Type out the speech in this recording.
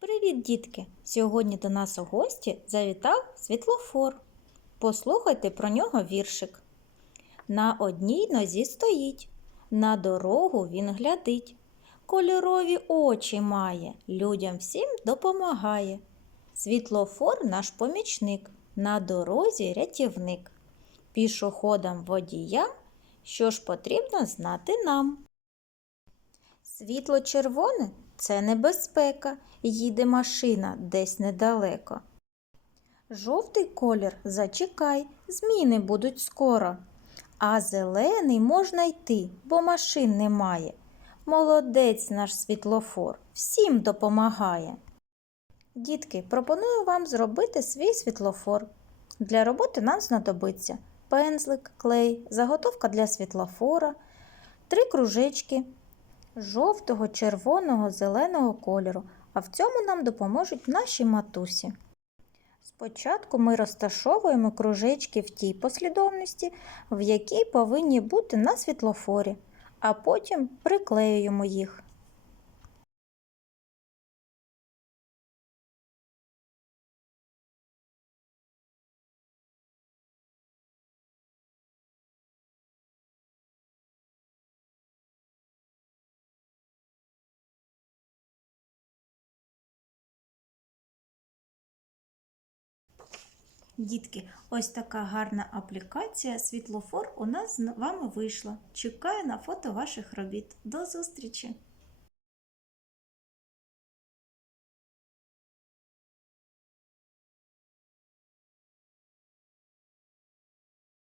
Привіт, дітки! Сьогодні до нас у гості завітав світлофор. Послухайте про нього віршик. На одній нозі стоїть, на дорогу він глядить. Кольорові очі має, людям всім допомагає. Світлофор наш помічник, на дорозі рятівник. Пішоходам водіям, що ж потрібно знати нам. Світло червоне це небезпека, їде машина десь недалеко. Жовтий колір зачекай, зміни будуть скоро. А зелений можна йти, бо машин немає. Молодець наш світлофор, всім допомагає. Дітки, пропоную вам зробити свій світлофор. Для роботи нам знадобиться пензлик, клей, заготовка для світлофора, три кружечки, жовтого, червоного, зеленого кольору, а в цьому нам допоможуть наші матусі. Спочатку ми розташовуємо кружечки в тій послідовності, в якій повинні бути на світлофорі, а потім приклеюємо їх. Дітки, ось така гарна аплікація світлофор у нас з вами вийшла. Чекаю на фото ваших робіт. До зустрічі!